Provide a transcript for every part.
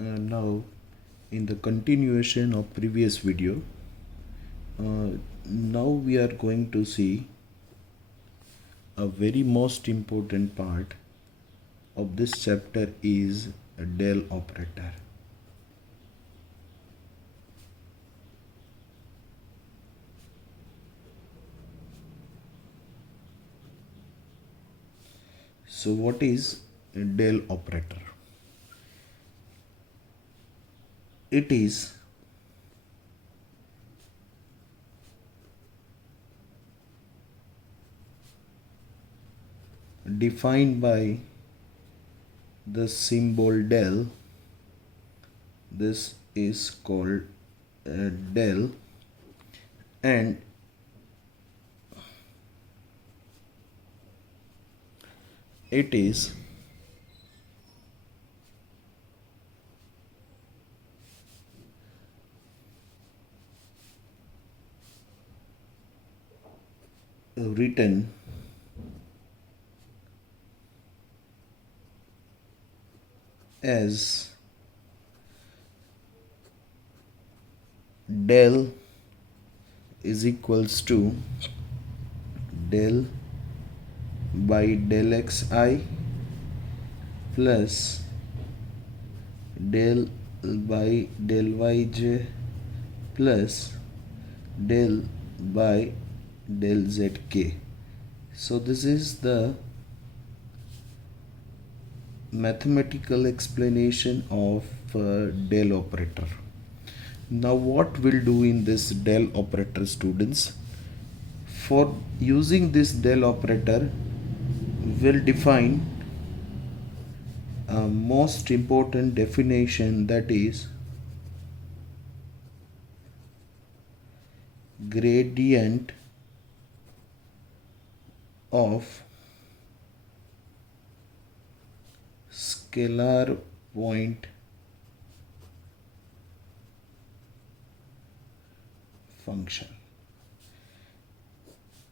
Now in the continuation of previous video, now we are going to see a very most important part of this chapter is a Dell operator. So what is a Dell operator? It is defined by the symbol Dell. This is called Dell, and it is written as Dell is equals to Dell by Dell xi plus Dell by Dell yj plus Dell by Dell zk. So this is the mathematical explanation of Dell operator. Now what we'll do in this Dell operator, students, for using this Dell operator we'll define a most important definition, that is gradient of scalar point function.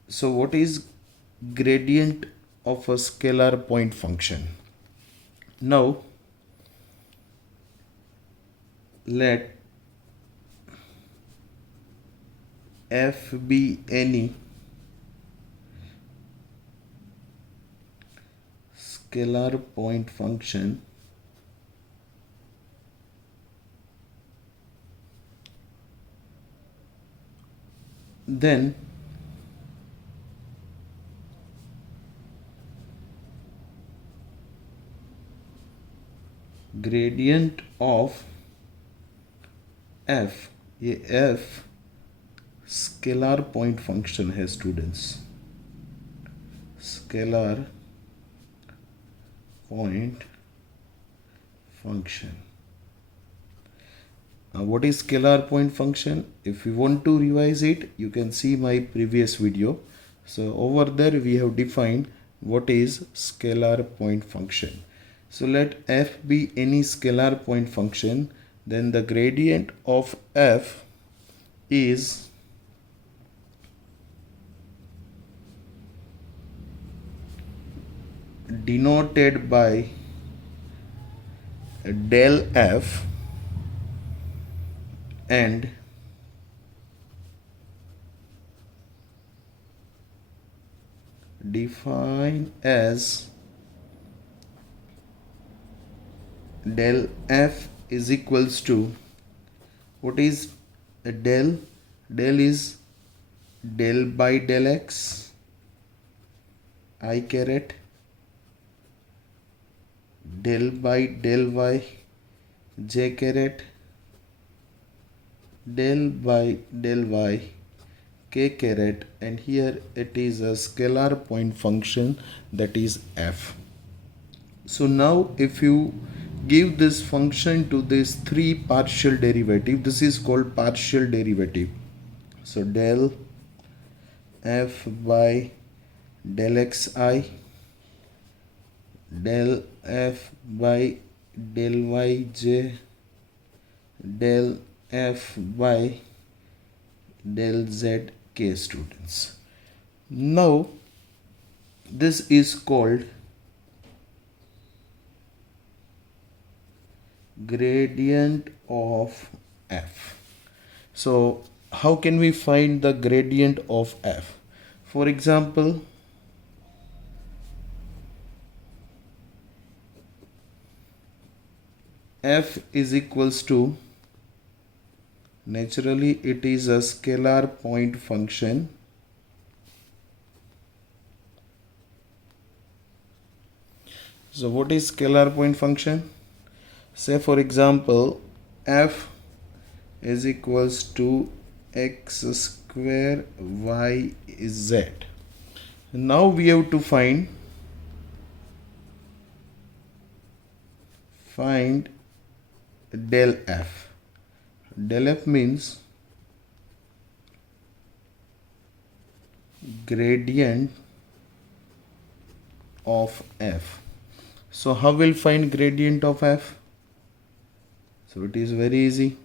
So what is gradient of a scalar point function? Now let f be any scalar point function then gradient of f, ये f scalar point function है students, scalar point function. What is scalar point function? If you want to revise it, you can see my previous video. So over there we have defined what is scalar point function. So let f be any scalar point function, then the gradient of f is denoted by del f and defined as del f is equals to, what is a del? Del is del by del x I caret, del by del y j caret, del by del y k caret, and here it is a scalar point function, that is f. So now if you give this function to this three partial derivative, this is called partial derivative. So del f by del xi, del f by del yj, del f by del zk, students. Now this is called gradient of f. So how can we find the gradient of f? For example, f is equals to, naturally it is a scalar point function. So what is scalar point function? Say for example, f is equals to x square y z. Now we have to find del f. Del f means gradient of f. So how we'll find gradient of f? So it is very easy.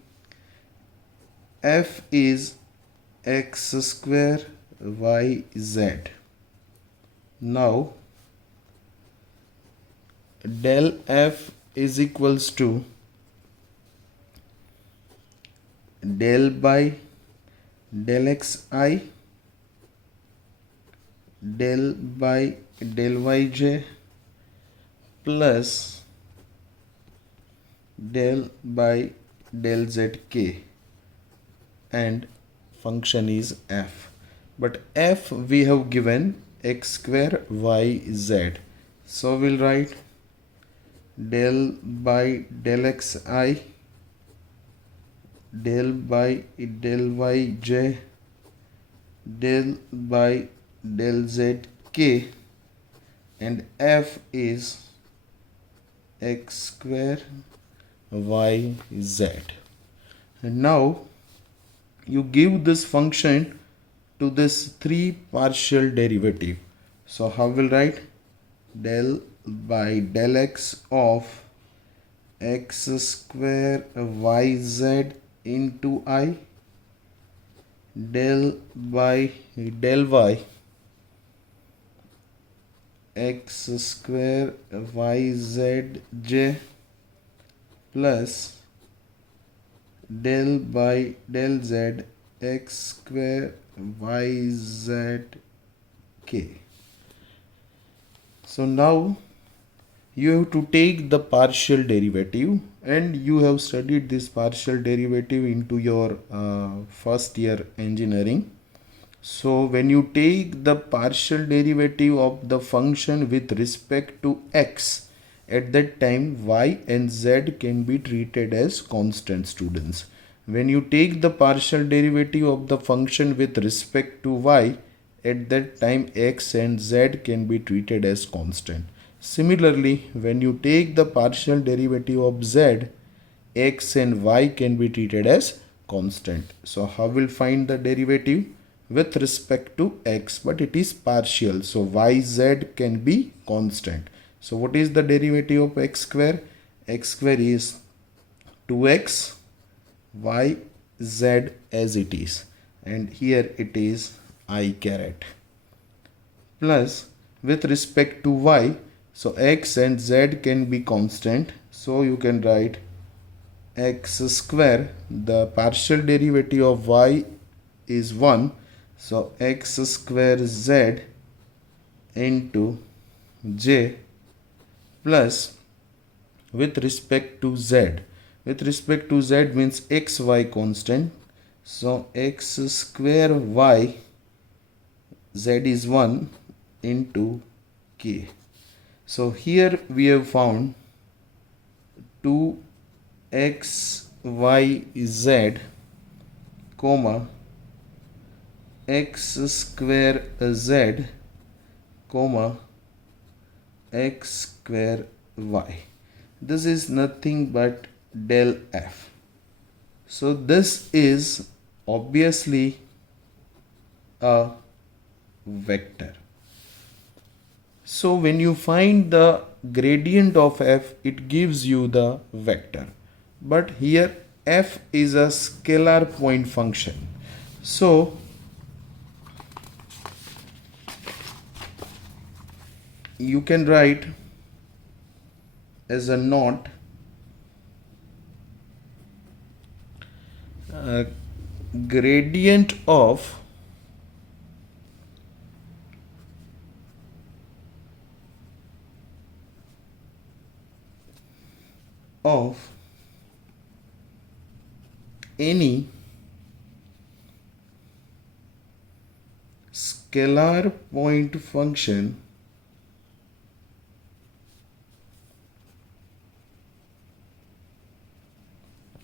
F is x square y z. Now del f is equals to del by del xi, del by del yj plus del by del zk, and function is f. But f we have given x square y z. So we'll write del by del xi, del by del yj, del by del zk, and f is x square y z. And now you give this function to this three partial derivative. So how will write? Del by del x of x square yz into I, del by del y x square yzj plus del by del z x square yzk. So now you have to take the partial derivative, and you have studied this partial derivative into your first year engineering. So when you take the partial derivative of the function with respect to x, at that time y and z can be treated as constant, students. When you take the partial derivative of the function with respect to y, at that time x and z can be treated as constant. Similarly, when you take the partial derivative of z, x and y can be treated as constant. So how will find the derivative? With respect to x, but it is partial, so yz can be constant. So what is the derivative of x square? X square is 2x yz as it is, and here it is I caret, plus with respect to y, so x and z can be constant, so you can write x square, the partial derivative of y is 1, so x square z into j plus with respect to z. With respect to z means xy constant, so x square y z is 1 into k. So here we have found 2xyz comma x square z comma x square y. This is nothing but del f. So this is obviously a vector. So when you find the gradient of f, it gives you the vector. But here f is a scalar point function. So you can write as a note gradient of any scalar point function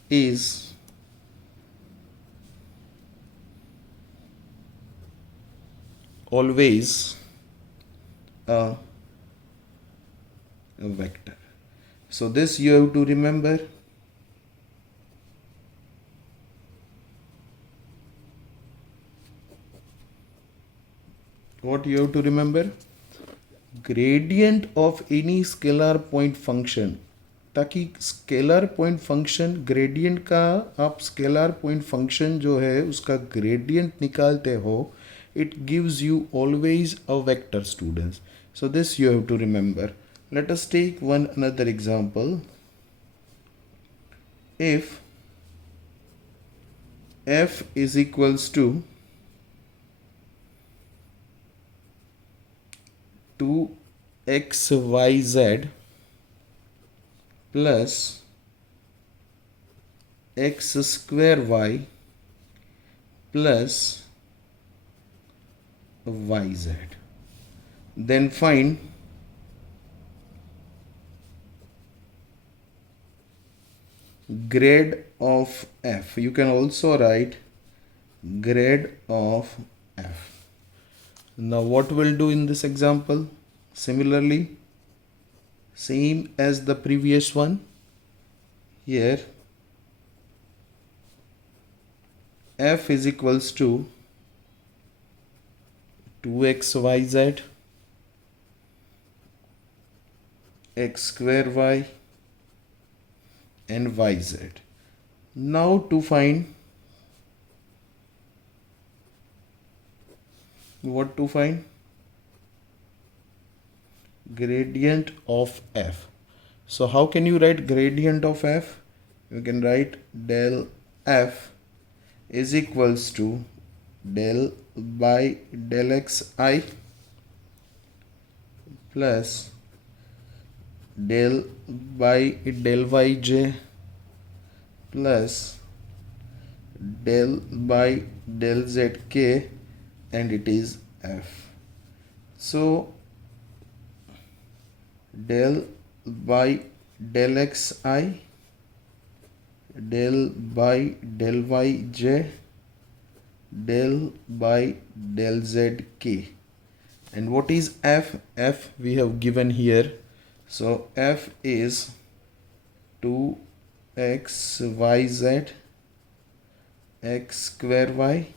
is always a vector. So this you have to remember. What you have to remember? Gradient of any scalar point function. ताकि scalar point function gradient का आप scalar point function जो है उसका gradient निकालते हो, it gives you always a vector, students. So this you have to remember. Let us take another example. If f is equals to 2xyz plus x square y plus yz, then find grade of f. You can also write grade of f. Now what we'll do in this example, similarly, same as the previous one. Here f is equals to 2xyz x square y and yz. Now to find what to find? Gradient of f. So how can you write gradient of f? You can write del f is equals to del by del xi plus del by del yj plus del by del zk, and it is f. So del by del xi, del by del yj, del by del zk. And what is f? F we have given here. So f is 2xyz x square y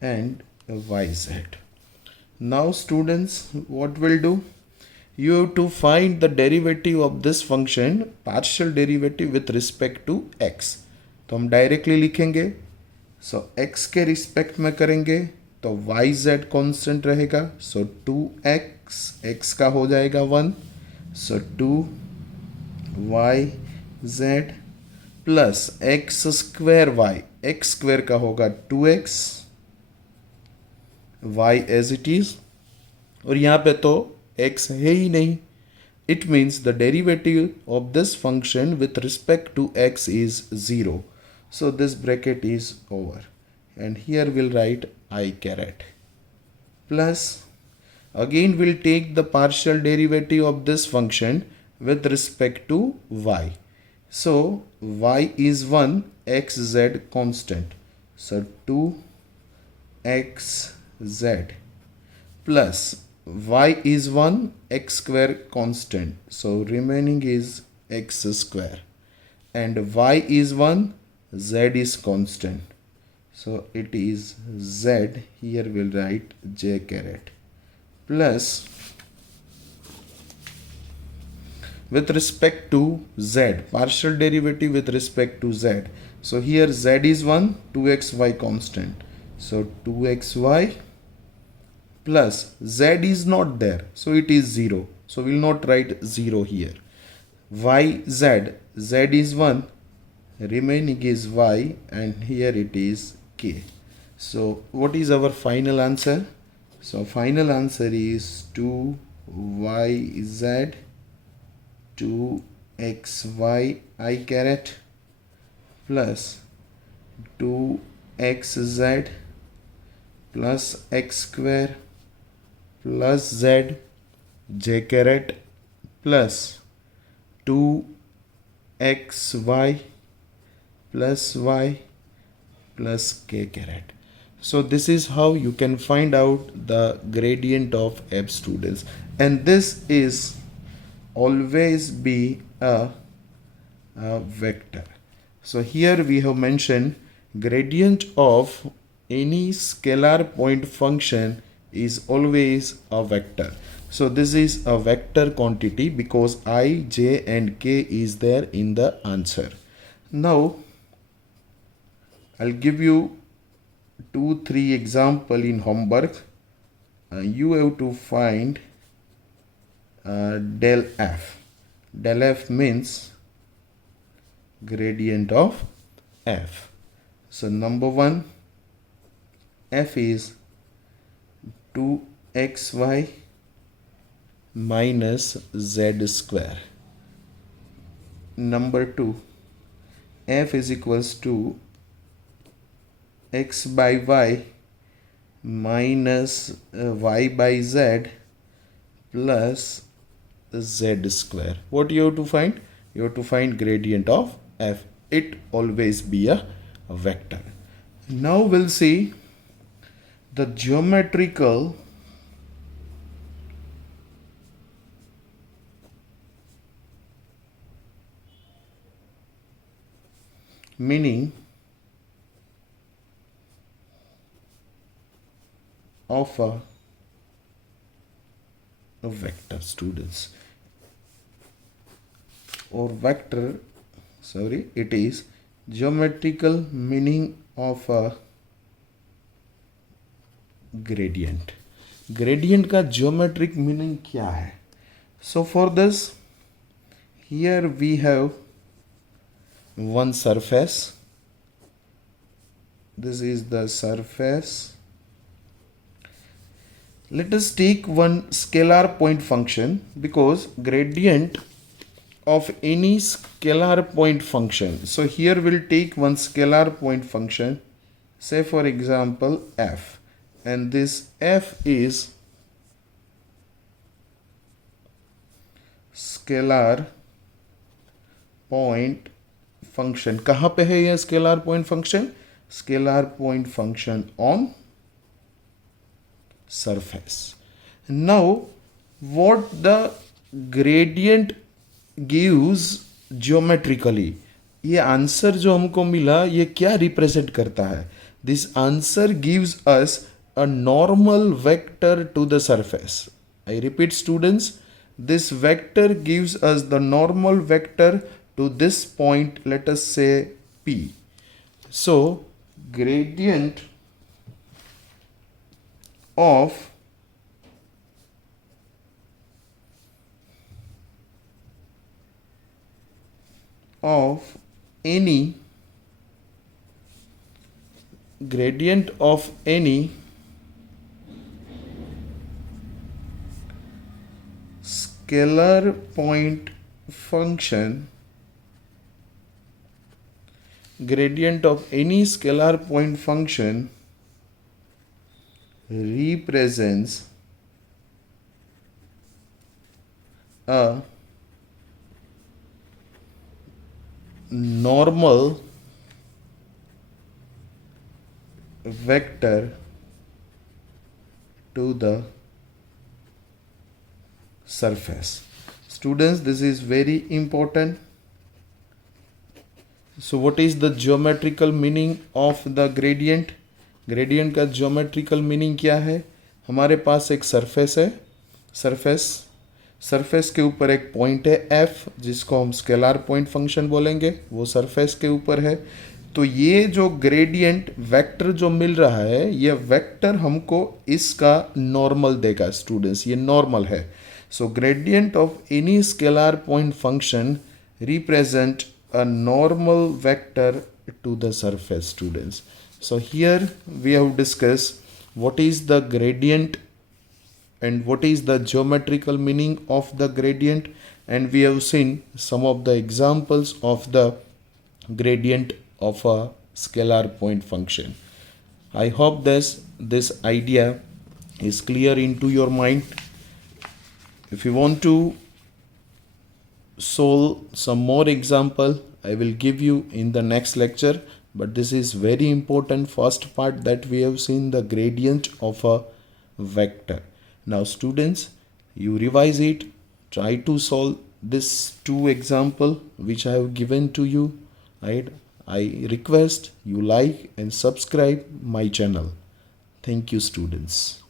and yz. Now students, what we'll do? You have to find the derivative of this function, partial derivative with respect to x. तो हम directly लिखेंगे. सो x के respect में करेंगे तो yz constant रहेगा. सो 2x, x का हो जाएगा 1. सो 2yz plus x square y, x square का होगा 2x, y as it is. और यहाँ पे तो x है ही नहीं. It means the derivative of this function with respect to x is 0. So this bracket is over. And here we'll write I caret. Plus, again we'll take the partial derivative of this function with respect to y. So y is 1, xz constant. So 2xz plus y is 1, x square constant. So remaining is x square. And y is 1, z is constant. So it is z. Here we'll write j caret. Plus with respect to z, partial derivative with respect to z. So here z is 1, 2xy constant. So 2xy plus z is not there, so it is 0. So we will not write 0 here. Yz, z is 1, remaining is y, and here it is k. So what is our final answer? So final answer is 2yz 2xy I caret plus 2xz plus x square plus z j caret plus 2xy plus y plus k caret. So this is how you can find out the gradient of f, students, and this is always be a vector. So here we have mentioned gradient of any scalar point function is always a vector. So this is a vector quantity because I, j and k is there in the answer. Now I'll give you 2-3 example in homework. You have to find del f. Del f means gradient of f. So number 1, f is 2xy minus z square. Number 2, f is equals to x by y minus y by z plus z square. What you have to find? You have to find gradient of f. It always be a vector. Now we'll see the geometrical meaning of a vector, students, or vector, sorry, it is geometrical meaning of a gradient. Gradient का geometric meaning क्या है? So for this, here we have one surface. This is the surface. Let us take one scalar point function, because gradient of any scalar point function. So here we'll take one scalar point function, say for example f, and this f is scalar point function. कहाँ पे है यह scalar point function? Scalar point function on surface. Now what the gradient gives geometrically, ये answer जो हमको मिला ये क्या रिप्रेजेंट करता है? This answer gives us a normal vector to the surface. I repeat, students, this vector gives us the normal vector to this point, let us say P. So gradient of any scalar point function, gradient of any scalar point function represents a normal vector to the surface. Students, this is very important. So what is the geometrical meaning of the gradient? Gradient का geometrical meaning क्या है? हमारे पास एक surface है, surface के ऊपर एक point है f, जिसको हम स्केलार पॉइंट फंक्शन बोलेंगे, वो सरफेस के ऊपर है. तो ये जो ग्रेडियंट वेक्टर जो मिल रहा है, ये वेक्टर हमको इसका नॉर्मल देगा. स्टूडेंट्स, ये नॉर्मल है. So gradient of any scalar point function represent a normal vector to the surface, students. So here we have discussed what is the gradient and what is the geometrical meaning of the gradient, and we have seen some of the examples of the gradient of a scalar point function. I hope this idea is clear into your mind. If you want to solve some more example, I will give you in the next lecture, but this is very important first part that we have seen the gradient of a vector. Now students, you revise it, try to solve this two example which I have given to you, right? I request you like and subscribe my channel. Thank you students.